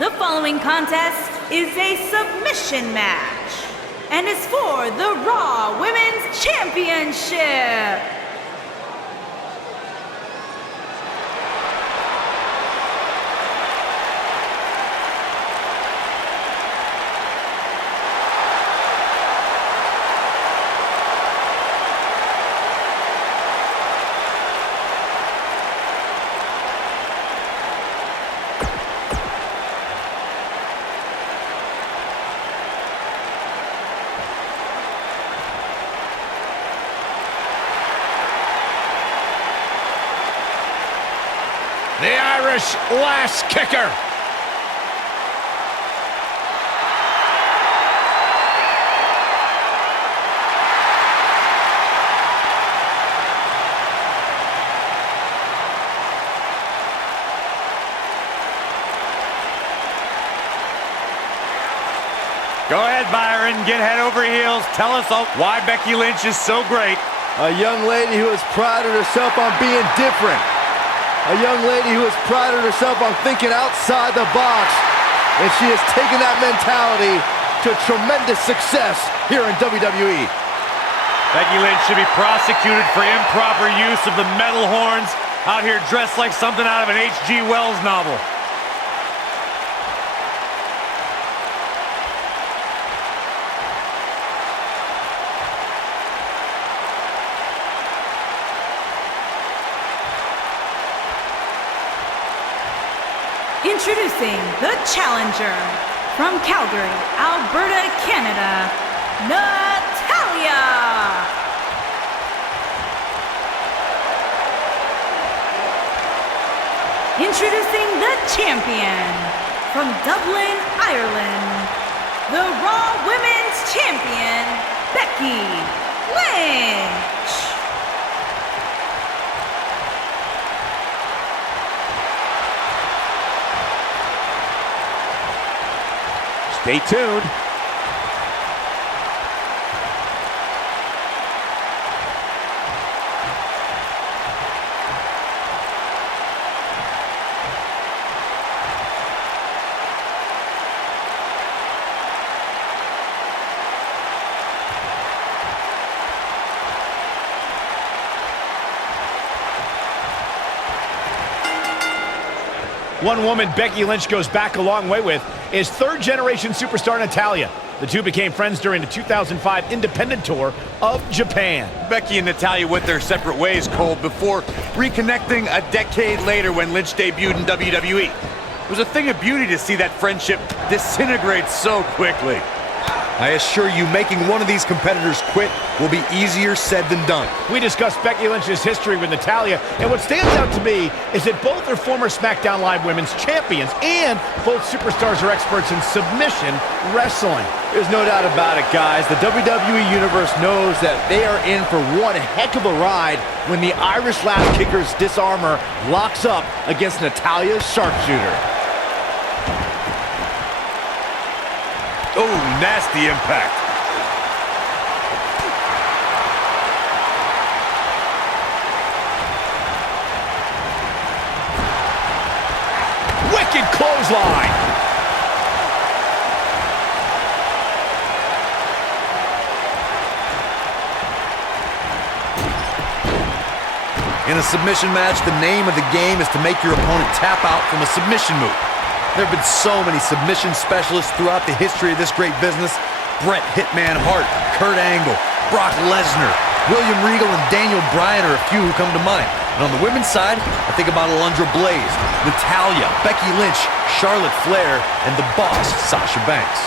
The following contest is a submission match and is for the Raw Women's Championship. The Irish last kicker. Go ahead, Byron. Get head over heels. Tell us why Becky Lynch is so great. A young lady who has prided herself on being different. A young lady who has prided herself on thinking outside the box. And she has taken that mentality to tremendous success here in WWE. Becky Lynch should be prosecuted for improper use of the metal horns, out here dressed like something out of an H.G. Wells novel. Introducing the challenger from Calgary, Alberta, Canada, Natalya. Introducing the champion from Dublin, Ireland, the Raw Women's Champion, Becky Lynch. Stay tuned. One woman Becky Lynch goes back a long way with is third-generation superstar Natalya. The two became friends during the 2005 independent tour of Japan. Becky and Natalya went their separate ways, Cole, before reconnecting a decade later when Lynch debuted in WWE. It was a thing of beauty to see that friendship disintegrate so quickly. I assure you, making one of these competitors quit will be easier said than done. We discussed Becky Lynch's history with Natalya, and what stands out to me is that both are former SmackDown Live Women's Champions, and both superstars are experts in submission wrestling. There's no doubt about it, guys. The WWE Universe knows that they are in for one heck of a ride when the Irish last kicker's disarmor locks up against Natalya's sharpshooter. Oh, nasty impact. Wicked clothesline. In a submission match, the name of the game is to make your opponent tap out from a submission move. There have been so many submission specialists throughout the history of this great business. Bret Hitman Hart, Kurt Angle, Brock Lesnar, William Regal, and Daniel Bryan are a few who come to mind. And on the women's side, I think about Alundra Blaze, Natalya, Becky Lynch, Charlotte Flair, and the boss, Sasha Banks.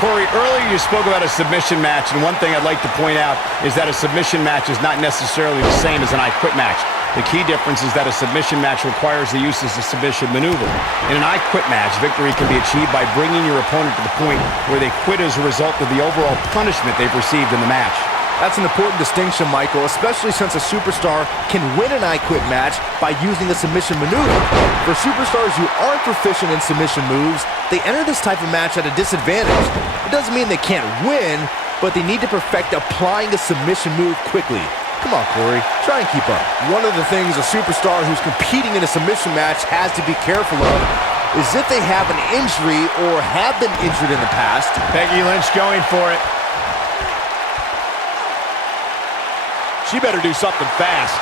Corey, earlier you spoke about a submission match, and one thing I'd like to point out is that a submission match is not necessarily the same as an I Quit match. The key difference is that a submission match requires the use of a submission maneuver. In an I Quit match, victory can be achieved by bringing your opponent to the point where they quit as a result of the overall punishment they've received in the match. That's an important distinction, Michael, especially since a superstar can win an I Quit match by using a submission maneuver. For superstars who aren't proficient in submission moves, they enter this type of match at a disadvantage. It doesn't mean they can't win, but they need to perfect applying a submission move quickly. Come on, Corey. Try and keep up. One of the things a superstar who's competing in a submission match has to be careful of is if they have an injury or have been injured in the past. Becky Lynch going for it. She better do something fast.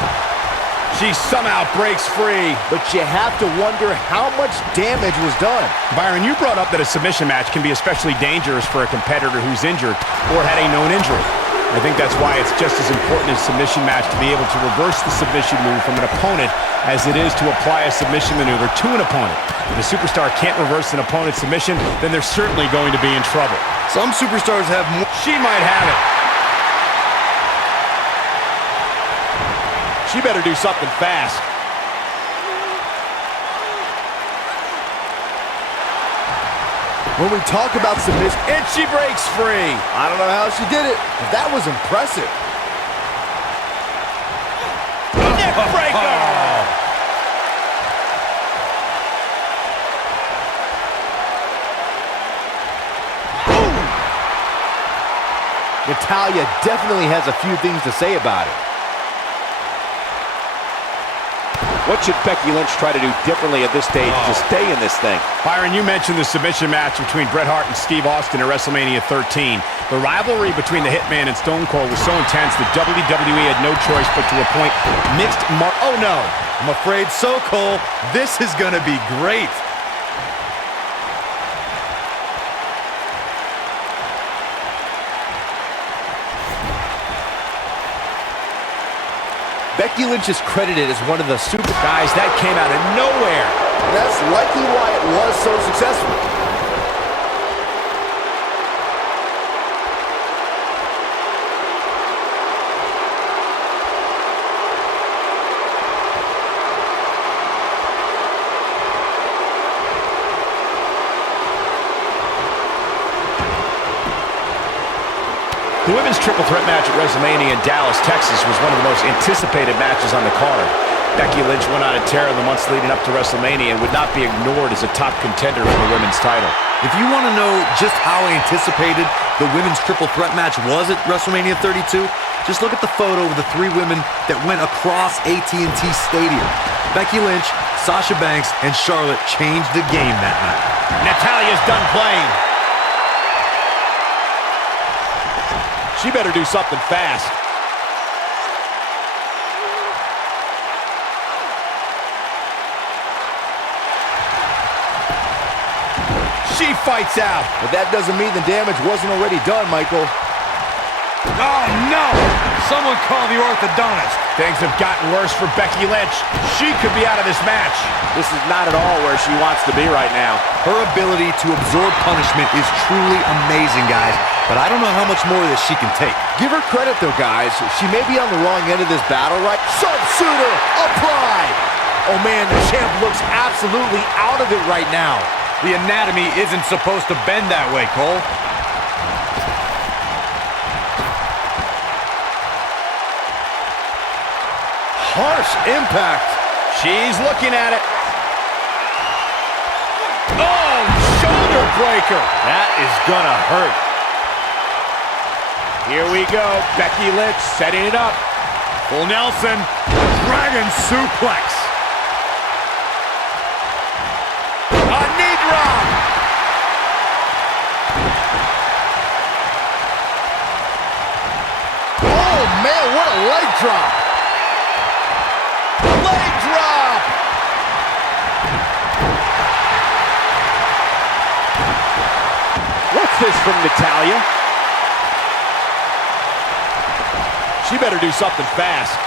She somehow breaks free. But you have to wonder how much damage was done. Byron, you brought up that a submission match can be especially dangerous for a competitor who's injured or had a known injury. I think that's why it's just as important in a submission match to be able to reverse the submission move from an opponent as it is to apply a submission maneuver to an opponent. If a superstar can't reverse an opponent's submission, then they're certainly going to be in trouble. Some superstars have more. She might have it. She better do something fast. When we talk about submission, And she breaks free. I don't know how she did it, but that was impressive. Neck breaker. Natalya definitely has a few things to say about it. What should Becky Lynch try to do differently at this stage to stay in this thing? Byron, you mentioned the submission match between Bret Hart and Steve Austin at WrestleMania 13. The rivalry between the Hitman and Stone Cold was so intense that WWE had no choice but to appoint mixed Oh no! I'm afraid so, Cole. This is going to be great. Becky Lynch is credited as one of the super Guys, that came out of nowhere. That's likely why it was so successful. The women's triple threat match at WrestleMania in Dallas, Texas was one of the most anticipated matches on the card. Becky Lynch went on a tear in the months leading up to WrestleMania and would not be ignored as a top contender for the women's title. If you want to know just how anticipated the women's triple threat match was at WrestleMania 32, just look at the photo of the three women that went across AT&T Stadium. Becky Lynch, Sasha Banks, and Charlotte changed the game that night. Natalya's done playing. She better do something fast. She fights out. But that doesn't mean the damage wasn't already done, Michael. Oh, no! Someone call the orthodontist. Things have gotten worse for Becky Lynch. She could be out of this match. This is not at all where she wants to be right now. Her ability to absorb punishment is truly amazing, guys. But I don't know how much more of this she can take. Give her credit, though, guys. She may be on the wrong end of this battle, right? Sharpshooter applied. Oh, man, the champ looks absolutely out of it right now. The anatomy isn't supposed to bend that way, Cole. Harsh impact. She's looking at it. Oh, shoulder breaker. That is gonna hurt. Here we go. Becky Lynch setting it up. Full Nelson. Dragon suplex. A knee drop. Oh, man, what a leg drop. Leg drop. What's this from Natalya? She better do something fast.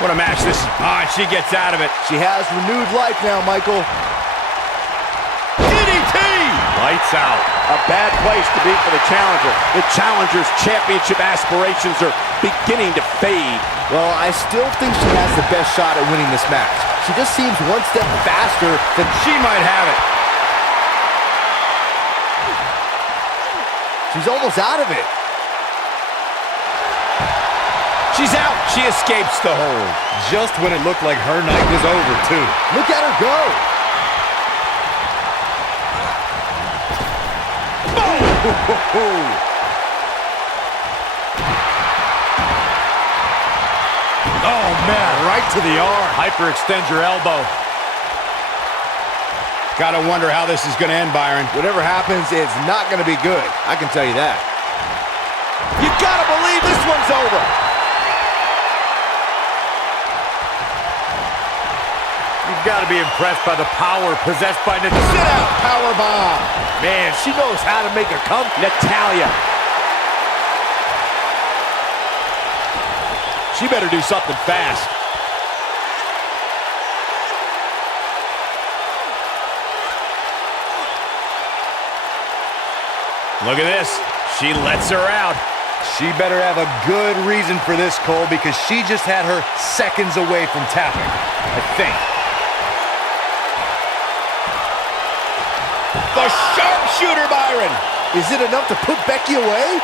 What a match this is. Ah, she gets out of it. She has renewed life now, Michael. DDT! Lights out. A bad place to be for the challenger. The challenger's championship aspirations are beginning to fade. Well, I still think she has the best shot at winning this match. She just seems one step faster than... She might have it. She's almost out of it. She's out. She escapes the hold. Just when it looked like her night was over, too. Look at her go. Oh, man, right to the arm. Hyperextend your elbow. Gotta wonder how this is gonna end, Byron. Whatever happens, it's not going to be good. I can tell you that. You gotta believe this one's over. You've got to be impressed by the power possessed by Natalya. Sit out, powerbomb. Man, she knows how to make a come. Natalya. She better do something fast. Look at this. She lets her out. She better have a good reason for this, Cole, because she just had her seconds away from tapping, I think. The sharpshooter, Byron. Is it enough to put Becky away?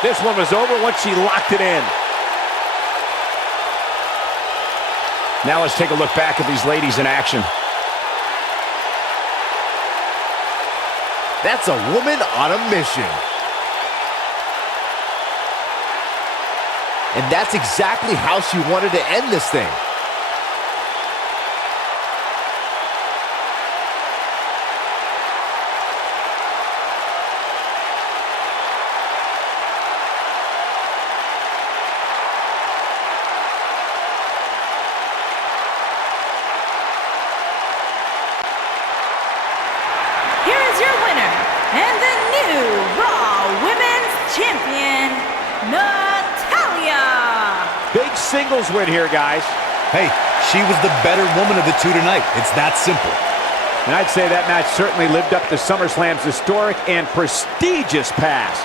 This one was over once she locked it in. Now let's take a look back at these ladies in action. That's a woman on a mission. And that's exactly how she wanted to end this thing. Here is your winner and the new Raw Women's Champion, Natalya. Big singles win here, guys. Hey, she was the better woman of the two tonight. It's that simple. And I'd say that match certainly lived up to SummerSlam's historic and prestigious past.